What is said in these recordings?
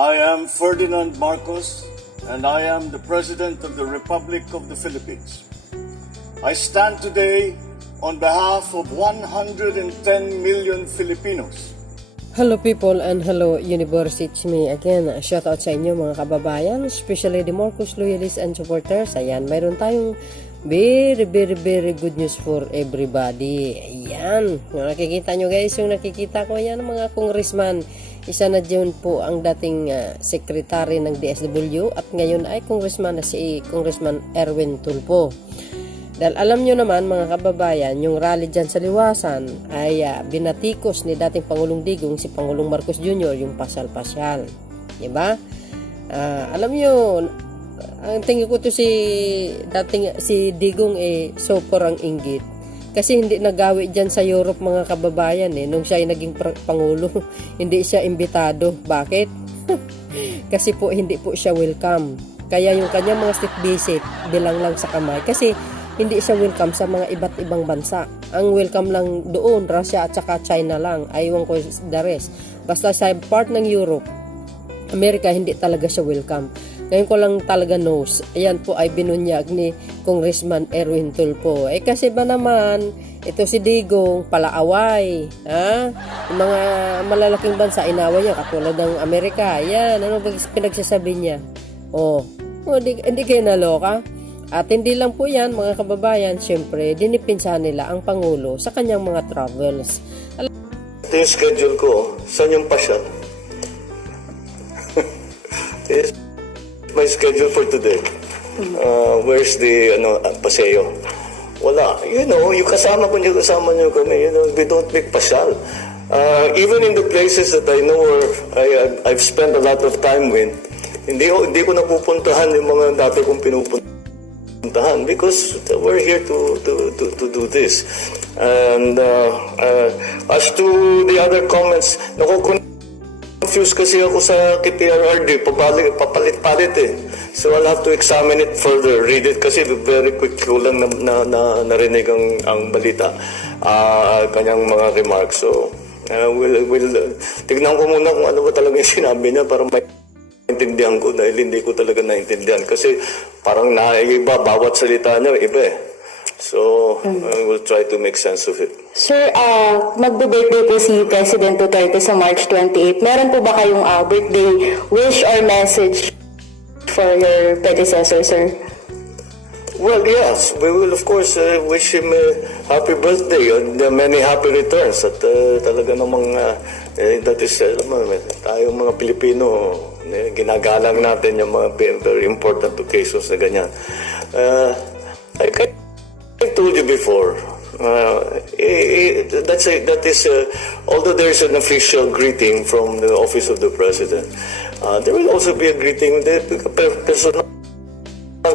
I am Ferdinand Marcos, and I am the President of the Republic of the Philippines. I stand today on behalf of 110 million Filipinos. Hello people and hello universe, it's me again. Shout out sa inyo mga kababayan, especially the Marcos loyalists and supporters. Ayan, mayroon tayong very good news for everybody. Ayan, yung nakikita nyo guys, yung nakikita ko yan mga congressman. Isa na dyan po ang dating secretary ng DSWD at ngayon ay congressman na si Congressman Erwin Tulfo. Dahil alam nyo naman mga kababayan, yung rally dyan sa Liwasan ay binatikos ni dating Pangulong Digong si Pangulong Marcos Jr. yung pasyal-pasyal. Diba? Alam nyo, ang tingin ko to si Digong super ang inggit. Kasi hindi nagawi dyan sa Europe mga kababayan nung siya ay naging Pangulo. Hindi siya imbitado. Bakit? Kasi po hindi po siya welcome. Kaya yung kanyang mga state visit bilang lang sa kamay. Kasi hindi siya welcome sa mga iba't ibang bansa. Ang welcome lang doon, Russia at saka China lang. Aywan ko the rest. Basta sa part ng Europe, Amerika, hindi talaga siya welcome. Ngayon ko lang talaga knows. Ayan po ay binunyag ni Congressman Erwin Tulfo. Kasi ba naman, ito si Digong, palaaway. Yung mga malalaking bansa, inaway niya, katulad ng Amerika. Ayan, ano ba pinagsasabi niya? Hindi kayo naloka? At hindi lang po yan mga kababayan, syempre dinipinsahan nila ang Pangulo sa kanyang mga travels. Ito yung schedule ko, saan yung pasyal? This is my schedule for today. Where's the paseo? Wala. Yung kasama ko niyo kami, we don't make pasyal. Even in the places that I know or I've spent a lot of time with, hindi ko napupuntahan yung mga dati kong pinupuntahan. Because we're here to do this. And as to the other comments, confused kasi ako sa KPRRD, papalit-palit So I'll have to examine it further, read it kasi very quick ko lang narinig ang balita, kanyang mga remarks. So we'll tignan ko muna kung ano ba talaga yung sinabi niya para maintindihan ko dahil hindi ko talaga naintindihan kasi parang naiiba bawat salita niya iba So we'll try to make sense of it. Sir, magbe-birthday po si President Duterte sa March 28. Meron po ba kayong birthday wish or message for your predecessor, sir? Well, yes, we will of course wish him a happy birthday and many happy returns at talaga namang that is tayong mga Pilipino ginagalang natin yung mga very important occasions na ganyan. I told you before, that is although there is an official greeting from the office of the president, there will also be a greeting personal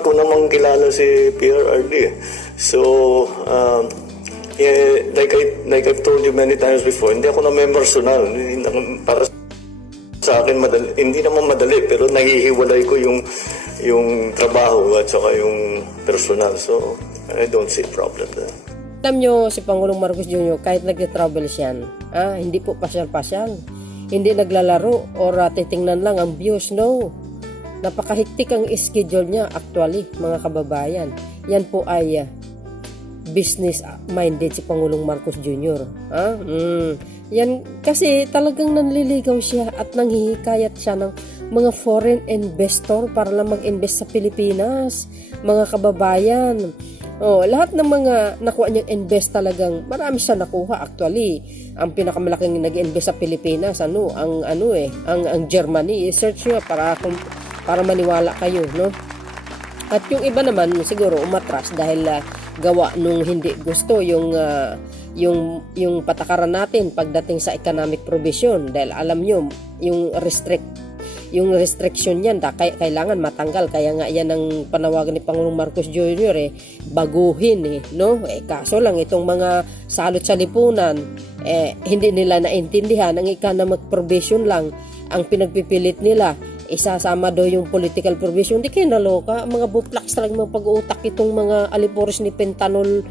ko namang kilala si PRRD. So like I've told you many times before, hindi ako na member personal. Para sa akin hindi naman madali pero nahihiwalay ko yung trabaho at saka yung personal. So I don't see problem there. Alam nyo si Pangulong Marcos Jr. kahit nag-travel siyan, hindi po pasyal-pasyal. Hindi naglalaro or titingnan lang ang views, no. Napakahiktik ang schedule niya actually mga kababayan. Yan po ay business minded si Pangulong Marcos Jr. Yan kasi talagang nanliligaw siya at nanghihikayat siya ng mga foreign investor para lang mag-invest sa Pilipinas. Mga kababayan, lahat ng mga nakuha niyang invest talagang marami siya nakuha actually. Ang pinakamalaking nag-invest sa Pilipinas ang Germany. I-search niyo para maniwala kayo, no? At yung iba naman siguro umatras dahil gawa nung hindi gusto yung patakaran natin pagdating sa economic provision dahil alam nyo yung restriction yan kailangan matanggal, kaya nga yan ang panawagan ni Pangulong Marcos Jr. Baguhin no? Kaso lang itong mga salot sa lipunan hindi nila naintindihan ang economic provision lang ang pinagpipilit nila. Isasama daw yung political provision. Hindi kayo naloka. Mga buplaks talaga mga pag-uutak itong mga alipores ni Pentanol,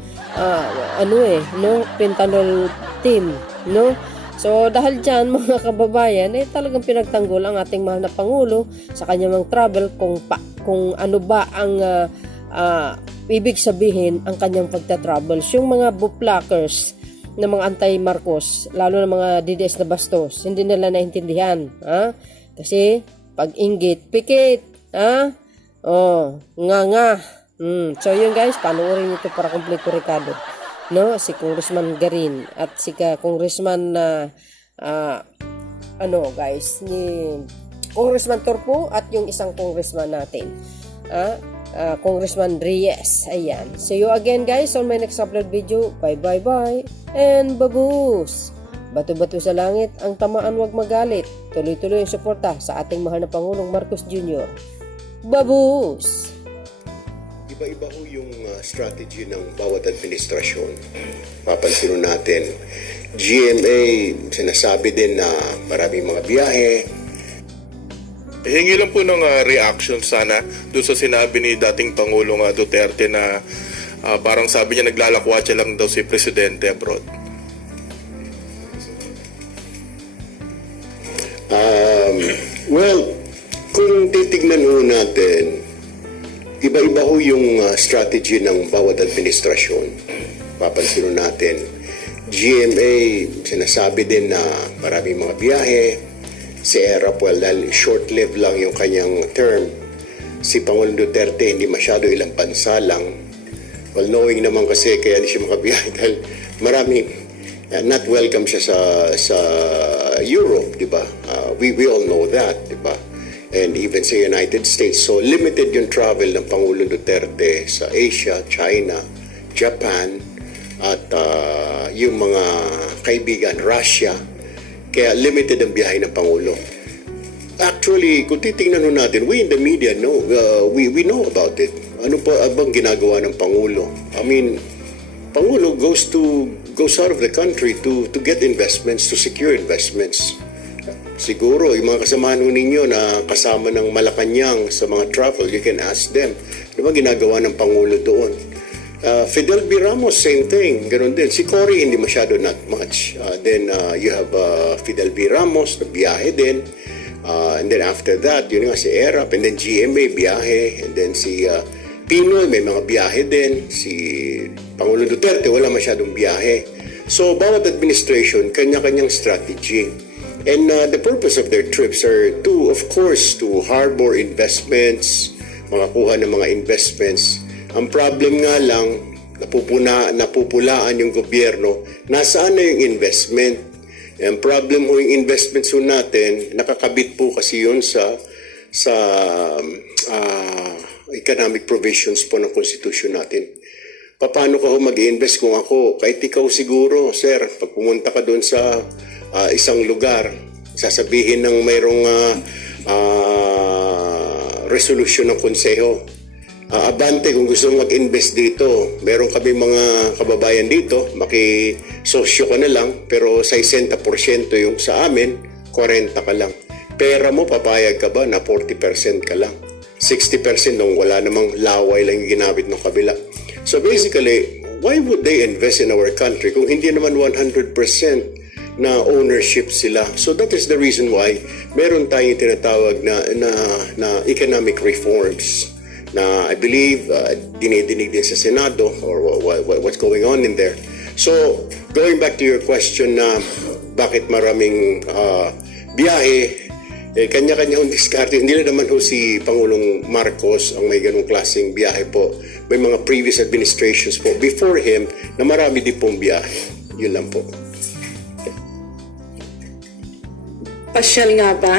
Pentanol team, no? So dahil dyan mga kababayan, talagang pinagtanggol ang ating mahal na Pangulo sa kanyang mga travel kung ano ba ang ibig sabihin ang kanyang pagta-travels. Yung mga buplakers na mga anti-Marcos, lalo na mga DDS na bastos, hindi nila naintindihan. Kasi pag inggit, pikit. Nga. So yun guys, panoorin nito para kompleto Ricardo. No, si Congressman Garin at si Congressman guys, ni Congressman Torpo at yung isang congressman natin. Congressman Reyes. Ayan. See you again guys on my next upload video. Bye. And babus. Bato-bato sa langit, ang tamaan wag magalit. Tuloy-tuloy ang suporta sa ating mahal na Pangulong Marcos Jr. Babus. Iba-iba ho yung strategy ng bawat administrasyon. Papansin natin, GMA sinasabi din na maraming mga biyahe. Hingi lang po ng reaction sana doon sa sinabi ni dating Pangulong Duterte na parang sabi niya naglalakwatsa lang daw si Presidente abroad. Well, kung titignan ho natin, iba-iba ho yung strategy ng bawat administrasyon. Papansin natin, GMA sinasabi din na maraming mga biyahe. Si ERAP, well, dahil short-lived lang yung kanyang term. Si Pangulong Duterte, hindi masyado, ilang bansa lang. Well, knowing naman kasi kaya di siya makabiyahe dahil marami, not welcome siya sa Europe, di ba? We all know that, di ba? And even sa United States. So, limited yung travel ng Pangulong Duterte sa Asia, China, Japan, at yung mga kaibigan, Russia. Kaya limited ang biyahe ng Pangulo. Actually, kung titingnan natin, we in the media know, we know about it. Ano pa bang ginagawa ng Pangulo? I mean, Pangulo goes out of the country to get investments, to secure investments. Siguro, yung mga kasamahan ninyo na kasama ng Malacanang sa mga travel, you can ask them, ano ba ginagawa ng Pangulo doon? Fidel B. Ramos, same thing, ganoon din. Si Cory, hindi masyado, not much. Then you have Fidel B. Ramos, na biyahe din. And then after that, yun nga si ERAP, and then GMA, biyahe. And then si Pinoy, may mga biyahe din. Si Pangulong Duterte, wala masyadong biyahe. So, bawat administration, kanya-kanyang strategy. And the purpose of their trips are to, of course, to harbor investments, makakuha ng mga investments. Ang problem nga lang, napupulaan yung gobyerno, nasaan na yung investment? Ang problem ho yung investments ho natin, nakakabit po kasi yun sa economic provisions po ng Constitution natin. Paano ka ho mag-invest kung ako? Kahit ikaw siguro, sir, pag pumunta ka doon sa isang lugar, sasabihin ng mayroong resolution ng konseho. Abante, kung gusto mong mag-invest dito, meron kami mga kababayan dito, makisosyo ka na lang, pero 60% yung sa amin, 40 ka lang. Pera mo, papayag ka ba na 40% ka lang? 60% nung wala namang laway lang yung ginamit ng kabila. So basically, why would they invest in our country kung hindi naman 100% na ownership sila? So that is the reason why meron tayong tinatawag na economic reforms na I believe dinidinig din sa Senado or what's going on in there. So, going back to your question na bakit maraming biyahe, kanya-kanya hong diskarte. Hindi na naman ho si Pangulong Marcos ang may ganong klaseng biyahe po. May mga previous administrations po before him na marami din pong biyahe. Yun lang po. Pasyal nga ba?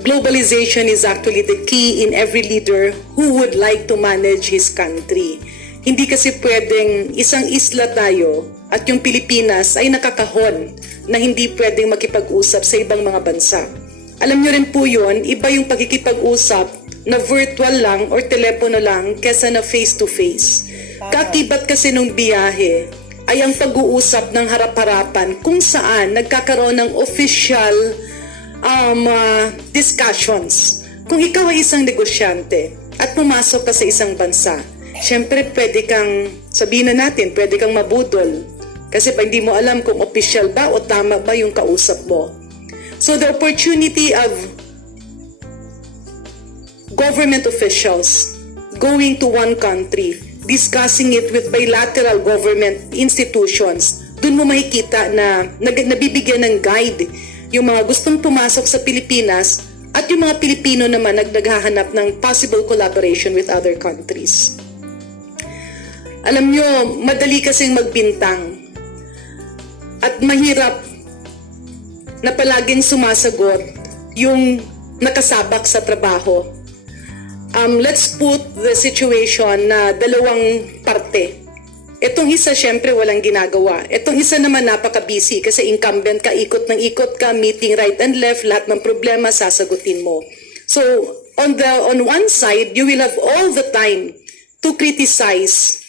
Globalization is actually the key in every leader who would like to manage his country. Hindi kasi pwedeng isang isla tayo at yung Pilipinas ay nakakahon na hindi pwedeng makipag-usap sa ibang mga bansa. Alam nyo rin po yun, iba yung pagkikipag-usap na virtual lang or telepono lang kesa na face-to-face. Kakibat kasi nung biyahe ay ang pag-uusap ng harap-harapan kung saan nagkakaroon ng official discussions. Kung ikaw ay isang negosyante at pumasok ka sa isang bansa, syempre pwede kang, sabihin na natin, pwede kang mabudol Kasi pa hindi mo alam kung official ba o tama ba yung kausap mo. So the opportunity of government officials going to one country, discussing it with bilateral government institutions, dun mo makikita na nabibigyan ng guide yung mga gustong pumasok sa Pilipinas at yung mga Pilipino naman naghahanap ng possible collaboration with other countries. Alam nyo, madali kasing magbintang at mahirap na palaging sumasagot yung nakasabak sa trabaho. Let's put the situation na dalawang parte. Itong isa, syempre, walang ginagawa. Itong isa naman, napaka-busy kasi incumbent ka, ikot ng ikot ka, meeting right and left, lahat ng problema, sasagutin mo. So, on one side, you will have all the time to criticize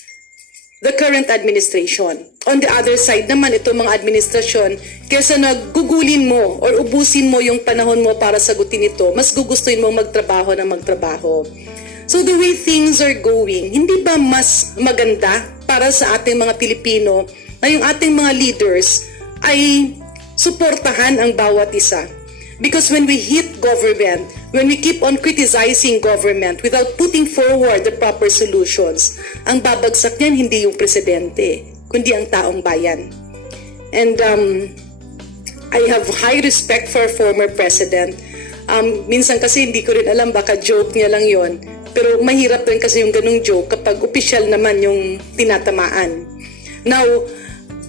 the current administration. On the other side naman, itong mga administrasyon, kesa nagugulin mo or ubusin mo yung panahon mo para sagutin ito, mas gugustuhin mo magtrabaho na magtrabaho. So the way things are going, hindi ba mas maganda para sa ating mga Pilipino na yung ating mga leaders ay suportahan ang bawat isa? Because when we hit government, when we keep on criticizing government without putting forward the proper solutions, ang babagsak niyan hindi yung presidente, kundi ang taong bayan. And I have high respect for our former president. Minsan kasi hindi ko rin alam, baka joke niya lang yon. Pero mahirap rin kasi yung ganung joke kapag opisyal naman yung tinatamaan. Now,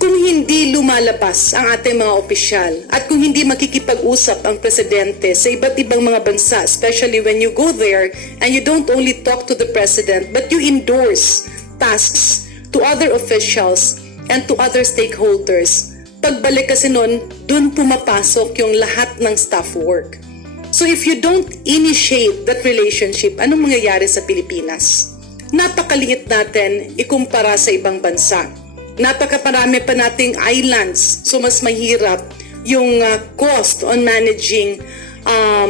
kung hindi lumalabas ang ating mga opisyal at kung hindi makikipag-usap ang presidente sa iba't ibang mga bansa, especially when you go there and you don't only talk to the president but you endorse tasks to other officials and to other stakeholders, pagbalik kasi nun, dun pumapasok yung lahat ng staff work. So if you don't initiate that relationship, anong mangyayari sa Pilipinas? Napakaliit natin ikumpara sa ibang bansa. Napakaparami pa nating islands, so mas mahirap yung cost on managing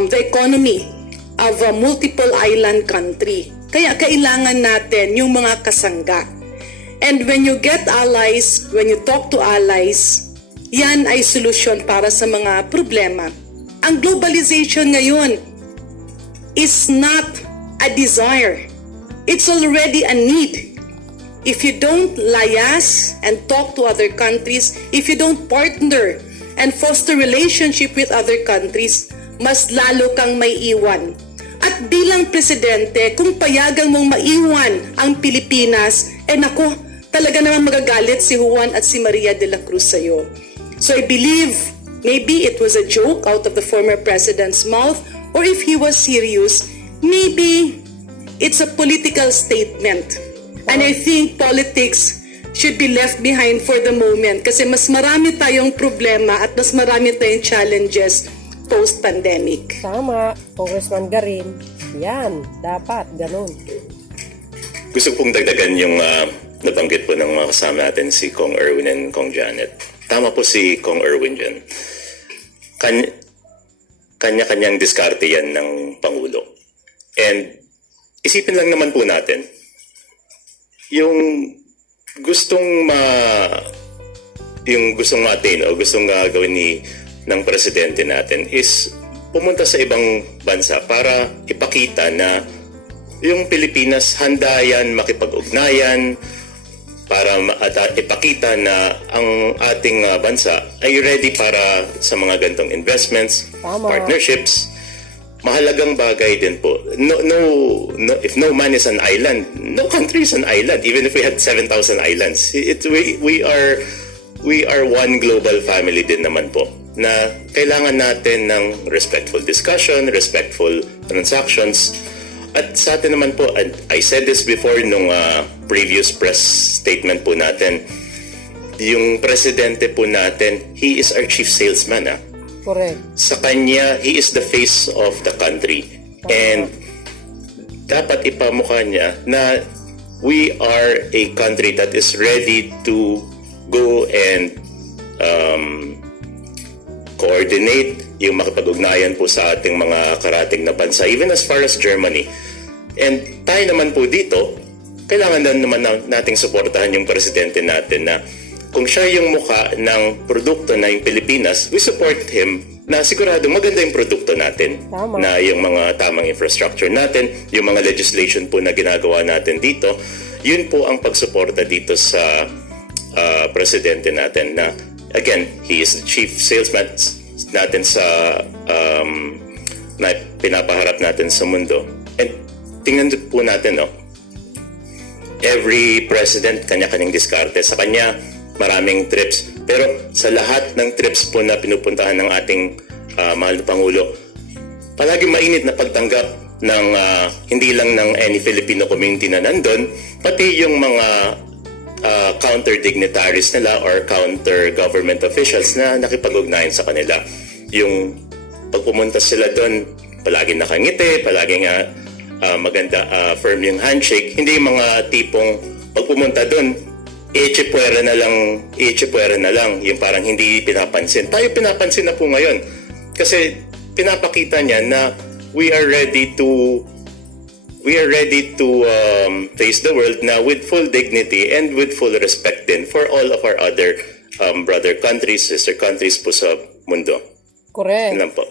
the economy of a multiple island country. Kaya kailangan natin yung mga kasangga. And when you get allies, when you talk to allies, yan ay solusyon para sa mga problema. Ang globalization ngayon is not a desire. It's already a need. If you don't liaise and talk to other countries, if you don't partner and foster relationship with other countries, mas lalo kang may iwan. At bilang presidente, kung payagang mong maiwan ang Pilipinas, nako, talaga namang magagalit si Juan at si Maria de la Cruz sa'yo. So I believe maybe it was a joke out of the former president's mouth, or if he was serious, maybe it's a political statement. And I think politics should be left behind for the moment kasi mas marami tayong problema at mas marami tayong challenges post-pandemic. Tama, Congressman Garin. Yan, dapat, ganun. Gusto pong dagdagan yung nabanggit po ng mga kasama natin, si Kong Erwin and Kong Janet. Tama po si Kong Erwin dyan. Kanya-kanyang diskarte yan ng Pangulo. And isipin lang naman po natin, yung gustong ma-attain o gustong gagawin ng presidente natin is pumunta sa ibang bansa para ipakita na yung Pilipinas handa yan makipag-ugnayan, para ipakita na ang ating bansa ay ready para sa mga gantong investments, partnerships. Mahalagang bagay din po. No, if no man is an island, no country is an island. Even if we had 7,000 islands, we are one global family din naman po. Na kailangan natin ng respectful discussion, respectful transactions. At sa atin naman po, and I said this before nung previous press statement po natin, yung presidente po natin, he is our chief salesman. Correct. Sa kanya, he is the face of the country. And dapat ipamukha niya na we are a country that is ready to go and coordinate yung makipag-ugnayan po sa ating mga karating na bansa, even as far as Germany. And tayo naman po dito, kailangan na naman nating suportahan yung presidente natin na kung siya yung muka ng produkto na yung Pilipinas, we support him na sigurado maganda yung produkto natin. Tama. Na yung mga tamang infrastructure natin, yung mga legislation po na ginagawa natin dito, yun po ang pagsuporta dito sa presidente natin na, again, he is the chief salesman natin sa na pinapaharap natin sa mundo. And tingnan po natin, no? Every president, kanya-kanyang diskarte. Sa kanya, maraming trips. Pero sa lahat ng trips po na pinupuntahan ng ating mahal na Pangulo, palagi mainit na pagtanggap ng hindi lang ng any Filipino community na nandun, pati yung mga counter dignitaries nila or counter government officials na nakipag-ugnayan sa kanila. Yung pag pumunta sila doon, palagi nakangiti, palagi nga maganda, firm yung handshake. Hindi yung mga tipong pag pumunta doon, iichipuera na lang, yung parang hindi pinapansin. Tayo pinapansin na po ngayon. Kasi pinapakita niya na we are ready to face the world na with full dignity and with full respect din for all of our other brother countries, sister countries po sa mundo. Correct. Yun lang po.